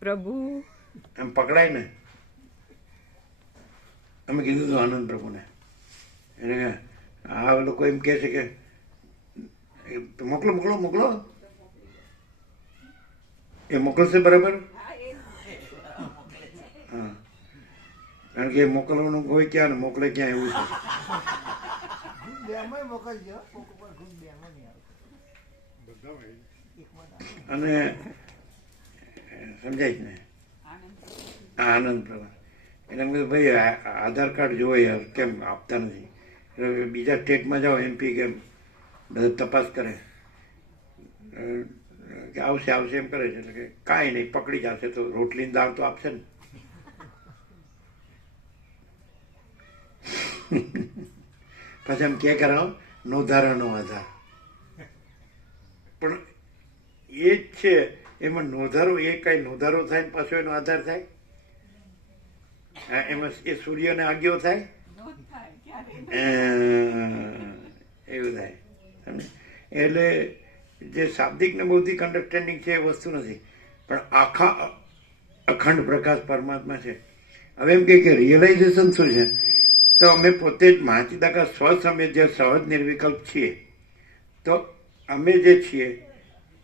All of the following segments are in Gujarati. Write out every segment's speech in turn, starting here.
પ્રભુ એમ પકડાય ને. અમે કીધું હતું આનંદ પ્રભુને, એને આ લોકો એમ કહે છે કે મોકલો મોકલો મોકલો, એ મોકલશે બરાબર. હા, કારણ કે મોકલવાનું હોય ક્યાં ને મોકલે ક્યાં એવું છે. અને સમજાય છે ને આનંદ પ્રભા એટલે એમ કીધું ભાઈ આધાર કાર્ડ જોવે યાર, કેમ આપતા નથી. બીજા સ્ટેટમાં જાઓ MP કેમ બધા તપાસ કરે કે આવશે આવશે એમ કરે છે, એટલે કે કાંઈ નહીં પકડી જશે તો રોટલીની દાળ તો આપશે ને. પછી એમ કે કરાવો નોંધારાનો આધાર, પણ એ જ છે એમાં નોંધારો, એ કાંઈ નોંધારો થાય ને પાછો એનો આધાર થાય, એમાં એ સૂર્યને આજ્ઞો થાય એવું થાય. એટલે જે શાબ્દિક ને બૌદ્ધિક અન્ડરસ્ટેન્ડિંગ છે એ વસ્તુ નથી, પણ આખા અખંડ પ્રકાશ પરમાત્મા છે. હવે એમ કે રિયલાઇઝેશન શું છે, તો અમે પોતે જ મહાચિદાકા સ્વસંવેદ્ય સહજ નિર્વિકલ્પ છીએ. તો અમે જે છીએ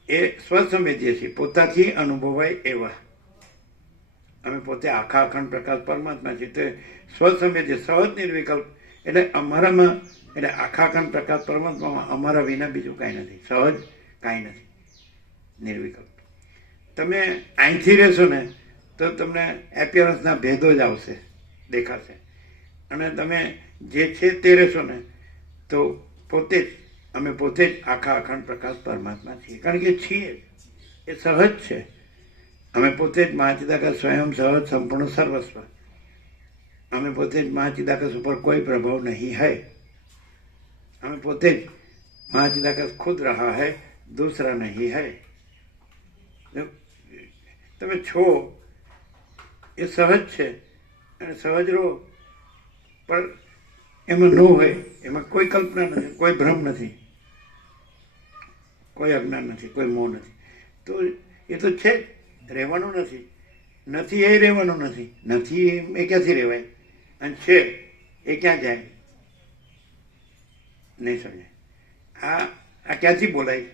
એ સ્વસંવેદ્ય છીએ, પોતાથી અનુભવાય એવા. અમે પોતે આખા અખંડ પ્રકાશ પરમાત્મા છીએ, તો સ્વસંવેદ્ય સહજ નિર્વિકલ્પ એટલે અમારામાં, એટલે આખા અખંડ પ્રકાશ પરમાત્મામાં અમારા વિના બીજું કાંઈ નથી, સહજ કાંઈ નથી, નિર્વિકલ્પ. તમે અહીંથી રહેશો ને તો તમને એપિયરન્સના ભેદો જ આવશે, દેખાશે. અને તમે જે છે તે રહેશો ને તો પોતે જ, અમે પોતે જ આખા અખંડ પ્રકાશ પરમાત્મા છીએ, કારણ કે છીએ એ સહજ છે. અમે પોતે જ મહાચિદાકાશ સ્વયં સહજ સંપૂર્ણ સર્વસ્વ. અમે પોતે જ મહાચિદાકાશ ઉપર કોઈ પ્રભાવ નહીં है. हमें પોતે જ મહાચિદાકાશ ખુદ રહા है, दूसरा नहीं है. તમે છો એ સહજ છે અને સહજ રહો, પણ એમાં ન હોય, એમાં કોઈ કલ્પના નથી, કોઈ ભ્રમ નથી, કોઈ અજ્ઞાન નથી, કોઈ મોહ નથી. તો એ તો છે જ, રહેવાનું નથી. નથી એ રહેવાનું નથી, નથી એ ક્યાંથી રહેવાય, અને છે એ ક્યાં જાય, નહીં સમજાય. આ ક્યાંથી બોલાય?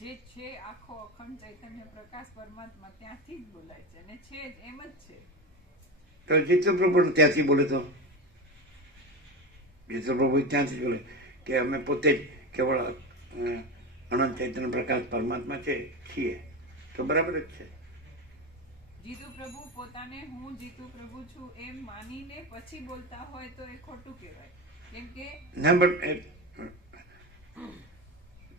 જે છે આખો અખંડ ચૈતન્ય પ્રકાશ પરમાત્મા ત્યાંથી જ બોલાય છે, અને છે જ એમ જ છે. તો જીતુ પ્રભુ ત્યાંથી બોલે, તો જીતુ પ્રભુ ત્યાંથી જ બોલે કે અમે પોતે જ કેવળ અનંત ચૈતન્ય પ્રકાશ પરમાત્મા છે, છીએ, તો બરાબર જ છે. જીતુ પ્રભુ પોતાને હું જીતુ પ્રભુ છું એમ માનીને પછી બોલતા હોય તો એ ખોટું કહેવાય, કેમ કે ના, પણ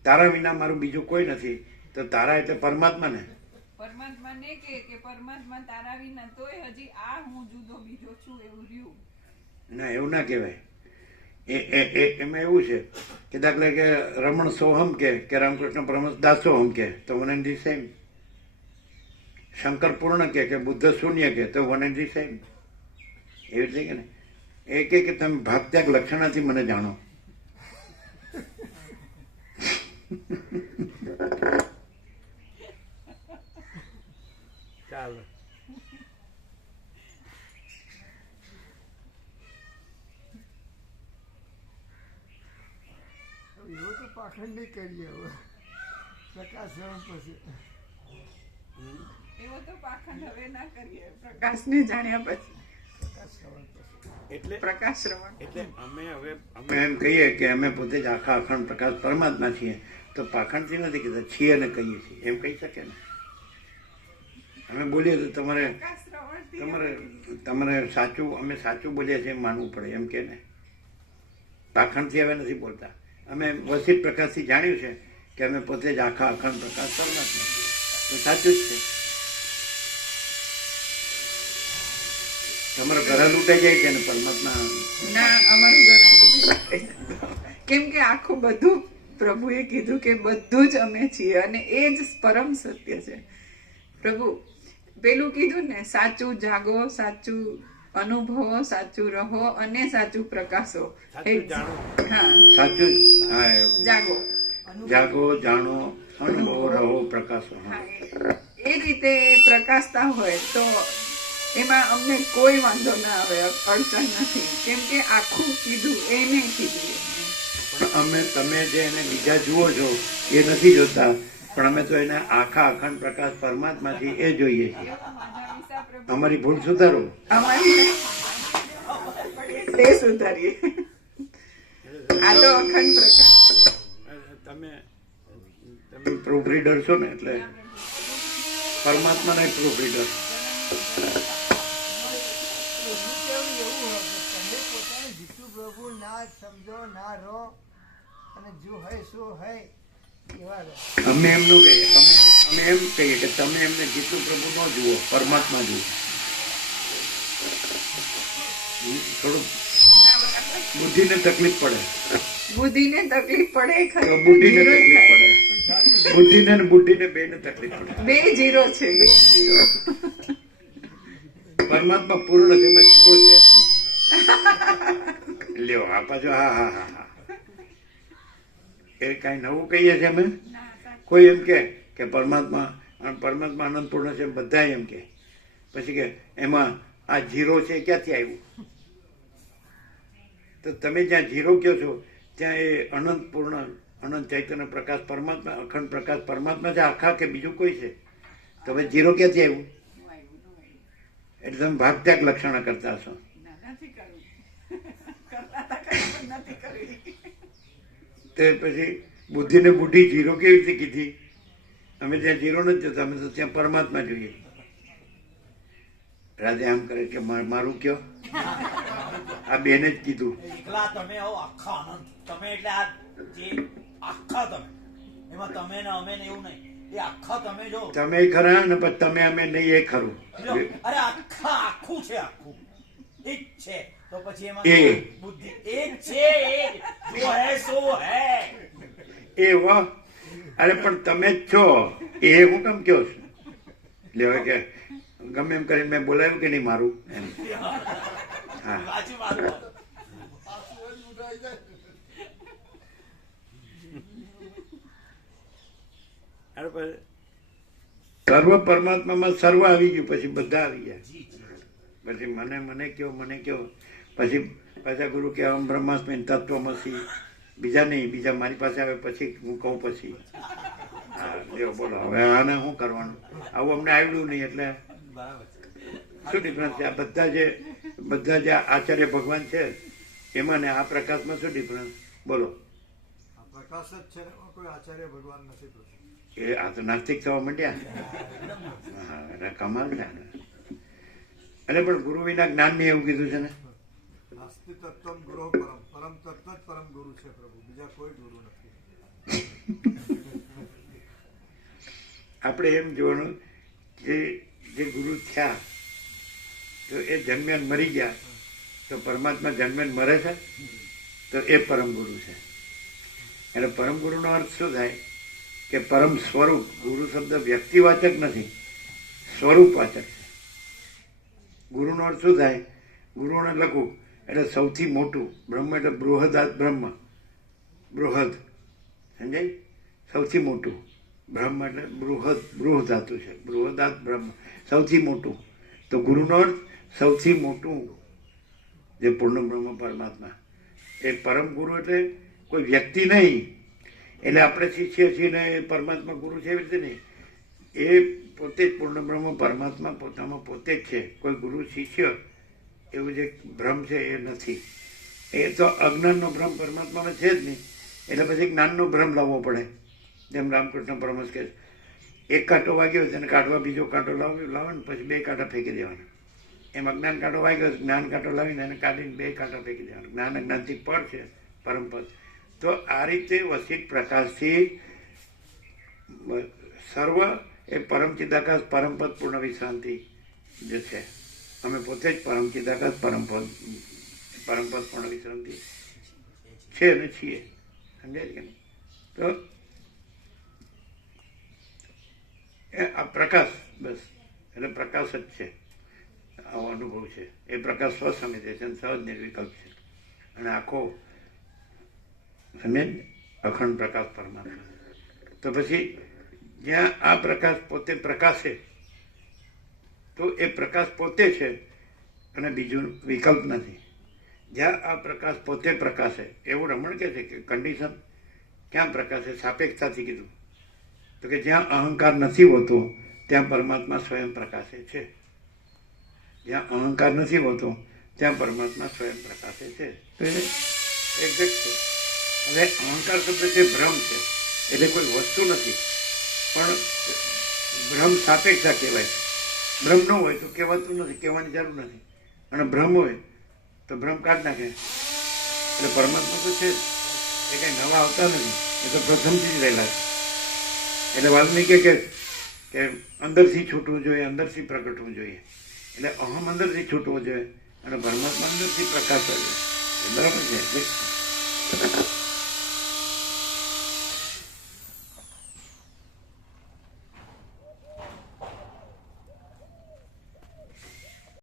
તારા વિના મારું બીજું કોઈ નથી, તો તારા એટલે પરમાત્મા ને. પરમાત્મા ને કે પરમાત્મા તારા વિના, તોય હજી આ હું જુદો બીજો છું એવું રહ્યું. ના, એવું ના કહેવાય. એમાં એવું છે કે દાખલા કે રમણ સોહમ કે રામકૃષ્ણ પરમહંસ દાસોહમ કે તો one and the same. Shankar પૂર્ણ કે બુદ્ધ શૂન્ય કે તો વન એન્ડ ધી સેમ. એવી રીતે કે ને એ કે તમે ભાગ ત્યાગ લક્ષણાથી મને જાણો. ચાલો, એવો તો પાખંડ નહીં કરીએ હવે, પ્રકાશ પછી એવો તો પાખંડ હવે ના કરીએ, પ્રકાશને જાણ્યા પછી. એટલે પ્રકાશ શ્રવણ એટલે અમે હવે અમે એમ કહીએ કે અમે પોતે જ આખા અખંડ પ્રકાશ પરમાત્મા છીએ, તો પાખંડથી નથી કહેતા, છીએ અને કહીએ છીએ એમ કહી શકે ને. અમે બોલીએ તો તમારે તમારે સાચું, અમે સાચું બોલીએ છીએ એમ માનવું પડે, એમ કે ને. પાખંડથી હવે નથી બોલતા. અમે વસિત પ્રકાશથી જાણ્યું છે કે અમે પોતે જ આખા અખંડ પ્રકાશ પરમાત્મા છીએ, તો સાચું જ છે. તમારો ઘર લૂંટાઈ જાય છે ને પરમાત્મા ના, અમારું ઘર કેમ કે આખું બધું પ્રભુએ કીધું કે બધું જ અમે છીએ, અને એ જ પરમ સત્ય છે. પ્રભુ પેલું કીધું ને, સાચું જાગો, સાચું અનુભવો, સાચું રહો અને સાચું પ્રકાશો. હા, સાચું. હા, જાગો, જાગો, જાણો, અનુભવો, રહો, પ્રકાશો. હા, એ રીતે પ્રકાશતા હોય તો એમાં અમને કોઈ વાંધો ના આવે, અડચણ નથી, કેમ કે આખું કીધું એને કીધું. પણ અમે તમે જે એને બીજા જુઓ છો એ નથી જોતા, પણ અમે તો એને આખા અખંડ પ્રકાશ પરમાત્માથી એ જોઈએ છીએ. અમારી ભૂલ સુધારો. અમારી તે સુધારીએ. આ તો અખંડ પ્રકાશ. તમે પ્રૂફ રીડર છો ને, એટલે પરમાત્માના પ્રૂફ રીડર. કેવું એવું હોય કે તમે પોતાને જીતુ પ્રભુ ના સમજો ના રહો અને જો હૈ સો હૈ એવા રહો. અમે એમનું કહીએ, અમે એમ કહીએ કે તમે એમને જીતુ પ્રભુ ન જુઓ, પરમાત્મા જુઓ. થોડું બુદ્ધિને તકલીફ પડે, બુદ્ધિને તકલીફ પડે તો ખરી, બુદ્ધિને જીરો તકલીફ થાય. પડે. બુદ્ધિને ને બુદ્ધિને બેને તકલીફ પડે. બે જીરો છે, બે જીરો. પરમાત્મા પૂર્ણ છે, એમાં જીરો છે જ નહીં. લ્યો આ પાછો હા હા હા હા એ કઈ નવું કહીએ છીએ અમે? કોઈ એમ કે પરમાત્મા આનંદ પૂર્ણ છે, બધા એમ કે, પછી કે એમાં આ જીરો છે ક્યાંથી આવ્યું? તો તમે જ્યાં જીરો કહો છો ત્યાં એ અનંત પૂર્ણ, અનંત ચૈતન્ય પ્રકાશ પરમાત્મા, અખંડ પ્રકાશ પરમાત્મા છે આખા, કે બીજું કોઈ છે? તો હવે જીરો ક્યાંથી આવ્યું? એટલે તમે ભાગ ત્યાગ લક્ષણ કરતા હશો. તે પછી બુદ્ધિને બુદ્ધિ જીરો કેવી રીતે કીધી? અમે ત્યાં જીરો નથી જોતા, અમે તો ત્યાં પરમાત્મા જોઈએ. રાધે આમ કરે કે મારું કયો, આ બેને જ કીધું. એકલા તમે હો આખા આનંદ, તમે એટલે આ જે આખા તમે, એમાં તમે ને અમે ને એવું નહીં, એ આખા તમે જો. તમે ખરા ને પછી તમે અમે નહીં, એ ખરું. જો, અરે આખા આખું છે, આખું એ જ છે. તો પછી એમાં એ. બુદ્ધિ એ જ છે, એ જ. જો હે સો હે. એ વાહ, અરે પણ તમે જ છો, એ હું કેમ કયો છું? લેવા કે ગમે એમ કરીને મેં બોલાવ્યું કે નહીં મારું એમ. હા, સાચું મારું. અરે પછી સર્વ પરમાત્મામાં સર્વ આવી ગયું, પછી બધા આવી ગયા. પછી મને કયો, પછી પાછા ગુરુ કે અહમ બ્રહ્માસ્મિ તત્વમસી, બીજા નહીં, બીજા મારી પાસે આવે પછી હું કહું પછી. હા લ્યો બોલો, હવે આને શું કરવાનું? આવું અમને આવડ્યું નહીં, એટલે શું ડિફરન્સ છે? આ બધા જે આચાર્ય ભગવાન છે એમાં ને આ પ્રકાશમાં શું ડિફરન્સ? બોલો. આ પ્રકાશ જ છે ને, કોઈ આચાર્ય ભગવાન નથી પ્રભુ. એ આ તો નાસ્તિક થવા માંડ્યા. હા એટલે કમાલ છે. એટલે પણ ગુરુ વિના જ્ઞાન નહીં એવું કીધું છે ને. નાસ્તિ તત્વમ ગુરુ પરમ, પરમ તત્વ જ પરમ ગુરુ છે પ્રભુ, બીજા કોઈ ગુરુ નથી. આપણે એમ જોવાનું કે જે ગુરુ થયા તો એ જન્મ્યા મરી ગયા, તો પરમાત્મા જન્મ્યા મરે છે, તો એ પરમ ગુરુ છે. એટલે પરમ ગુરુનો અર્થ શું થાય કે પરમ સ્વરૂપ. ગુરુ શબ્દ વ્યક્તિવાચક નથી, સ્વરૂપવાચક છે. ગુરુનો અર્થ શું થાય? ગુરુને લખું એટલે સૌથી મોટું. બ્રહ્મ એટલે બૃહદાત બ્રહ્મ, બૃહદ, સમજાય? સૌથી મોટું. બ્રહ્મ એટલે બૃહ ધાતુ છે, બૃહદાત બ્રહ્મ, સૌથી મોટું. તો ગુરુનો અર્થ સૌથી મોટું, જે પૂર્ણ બ્રહ્મ પરમાત્મા. એ પરમ ગુરુ એટલે કોઈ વ્યક્તિ નહીં. એટલે આપણે શિષ્ય છીએ ને પરમાત્મા ગુરુ છે એવી રીતે નહીં. એ પોતે જ પૂર્ણ બ્રહ્મ પરમાત્મા પોતામાં પોતે જ છે. કોઈ ગુરુ શિષ્ય એવું જે ભ્રમ છે એ નથી. એ તો અજ્ઞાનનો ભ્રમ પરમાત્મામાં છે જ નહીં, એટલે પછી જ્ઞાનનો ભ્રમ લાવવો પડે. જેમ રામકૃષ્ણ પરમહંસ કહે, એક કાંટો વાગ્યો તેને કાઢવા બીજો કાંટો લાવવાનો, પછી બે કાંટા ફેંકી દેવાના. એમ અજ્ઞાન કાંટો વાગ્યો, જ્ઞાન કાંટો લાવીને એને કાઢીને બે કાંટા ફેંકી દેવાના. જ્ઞાન અજ્ઞાનથી પડ છે, પરમપદ. તો આ રીતે વસિત પ્રકાશથી સર્વ એ પરમ ચિદાકાશ, પરમપદ, પૂર્ણ વિશ્રાંતિ જે છે. અમે પોતે જ પરમ ચિદાકાશ, પરમપદ, પૂર્ણ વિશ્રાંતિ છે અને છીએ. સમજાય કે નહીં? તો આ પ્રકાશ, બસ એટલે પ્રકાશ જ છે. આવો અનુભવ છે. એ પ્રકાશ સ્વસમિત છે, સહજ નિર્વિકલ્પ છે, અને આખો સમજે અખંડ પ્રકાશ પરમાત્મા. તો પછી જ્યાં આ પ્રકાશ પોતે પ્રકાશે તો એ પ્રકાશ પોતે છે અને બીજું વિકલ્પ નથી. જ્યાં આ પ્રકાશ પોતે પ્રકાશે, એવું રમણ કહે છે કે કન્ડિશન ક્યાં પ્રકાશે? સાપેક્ષતાથી કીધું તો કે જ્યાં અહંકાર નથી હોતો ત્યાં પરમાત્મા સ્વયં પ્રકાશે છે. જ્યાં અહંકાર નથી હોતો ત્યાં પરમાત્મા સ્વયં પ્રકાશે છે. તો એ એક્ઝેક્ટ છે. હવે અહંકાર શબ્દ છે ભ્રમ છે, એટલે કોઈ વસ્તુ નથી, પણ ભ્રમ સાપેક્ષા કહેવાય. ભ્રમ ન હોય તો કહેવાતું નથી, કહેવાની જરૂર નથી, અને ભ્રમ હોય તો ભ્રમ કાઢ નાખે. એટલે પરમાત્મા તો છે જ, એ કંઈ નવા આવતા નથી, એ તો પ્રથમથી જ રહેલા છે. એટલે વાલ્મીકી કહે કે અંદરથી છૂટવું જોઈએ, અંદરથી પ્રગટવું જોઈએ. એટલે અહમ અંદરથી છૂટવો જોઈએ અને પરમાત્મા અંદરથી પ્રકાશવા જોઈએ. બરાબર છે.